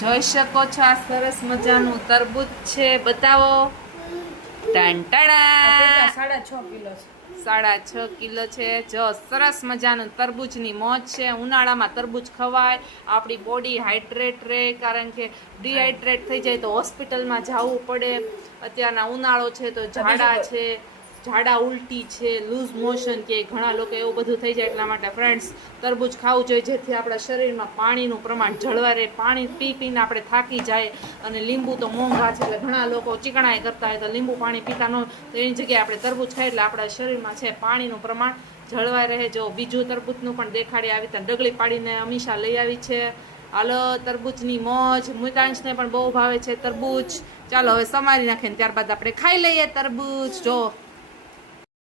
જોઈ શકો છો આ સરસ મજાનું તરબૂચ છે, બતાવો. ટાંટાડા 6.5 કિલો છે. 6.5 કિલો છે. જો સરસ મજાનું તરબૂચની મોજ છે. ઉનાળામાં તરબૂચ ખવાય, આપણી બોડી હાઇડ્રેટ રહે, કારણ કે ડિહાઇડ્રેટ થઈ જાય તો હોસ્પિટલમાં જવું પડે. અત્યારના ઉનાળો છે તો ઝાડા ઉલટી છે, લૂઝ મોશન કે ઘણા લોકો એવું બધું થઈ જાય. એટલા માટે ફ્રેન્ડ્સ તરબૂચ ખાવું જોઈએ, જેથી આપણા શરીરમાં પાણીનું પ્રમાણ જળવાય રહે. પાણી પીને આપણે થાકી જાય. અને લીંબુ તો મોંઘા છે, એટલે ઘણા લોકો ચીકણાઈ કરતા હોય તો લીંબુ પાણી પીતા ન, તો એની જગ્યાએ આપણે તરબૂચ ખાઈએ એટલે આપણા શરીરમાં છે પાણીનું પ્રમાણ જળવાઈ રહે. જો બીજું તરબૂચનું પણ દેખાડી આવી ત્યાં ડગલી પાડીને અમીષા લઈ આવી છે. હાલો, તરબૂચની મોજ. મુતાંશને પણ બહુ ભાવે છે તરબૂચ. ચાલો હવે સમારી નાખીને ત્યારબાદ આપણે ખાઈ લઈએ તરબૂચ. જો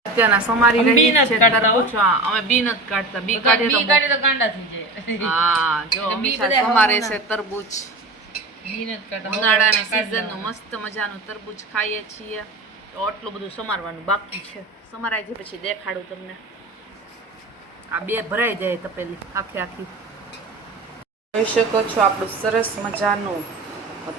અત્યારના સમારી રહી છે તરબૂચ. અમે બી નથી કાઢતા, બી કાઢીએ તો ગાંડા થઈ જાય. હા, જો અમીષા સમારે છે તરબૂચ. ઉનાળાની સીઝનનું મસ્ત મજાનું તરબૂચ ખાઈએ છીએ. તો આટલું બધું સમારવાનું બાકી છે. સમારાય છે પછી દેખાડું તમને. આ બે ભરાઈ જાય તપેલી આખી. જોઈ શકો છો આપણું સરસ મજાનું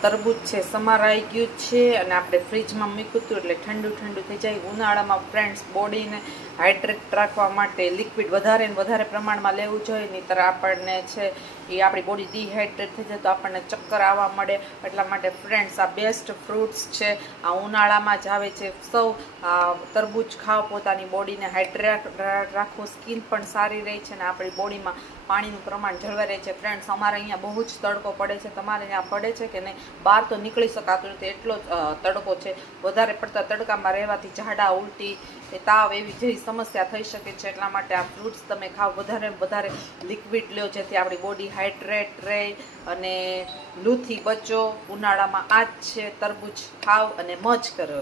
તરબૂચ છે, સમારાઈ ગયું છે. અને આપણે ફ્રીજમાં મૂક્યું હતું એટલે ઠંડુ થઈ જાય. ઉનાળામાં ફ્રેન્ડ્સ બોડીને હાઇડ્રેટ રાખવા માટે લિક્વિડ વધારે ને વધારે પ્રમાણમાં લેવું જોઈએ, નહીંતર આપણને છે એ આપણી બોડી ડિહાઇડ્રેટ થઈ જાય તો આપણને ચક્કર આવવા મળે. એટલા માટે ફ્રેન્ડ્સ આ બેસ્ટ ફ્રૂટ્સ છે, આ ઉનાળામાં જ આવે છે. સૌ તરબૂચ ખાઓ, પોતાની બોડીને હાઇડ્રેટ રાખો, સ્કિન પણ સારી રહે છે અને આપણી બોડીમાં પાણીનું પ્રમાણ જળવાઈ રહે છે. ફ્રેન્ડ્સ અમારે અહીંયા બહુ જ તડકો પડે છે. તમારે અહીંયા પડે છે કે નહીં? બહાર તો નીકળી શકાતું નથી, એટલો જ તડકો છે. વધારે પડતા તડકામાં રહેવાથી ઝાડા ઉલટી, તાવ એવી જેવી સમસ્યા થઈ શકે છે. એટલા માટે આ ફ્રૂટ્સ તમે ખાઓ, વધારે લિક્વિડ લો, જેથી આપણી બોડી હાઇડ્રેટ રહે અને લૂથી બચો. ઉનાળામાં આ જ છે, તરબૂચ ખાઓ અને મોજ કરો.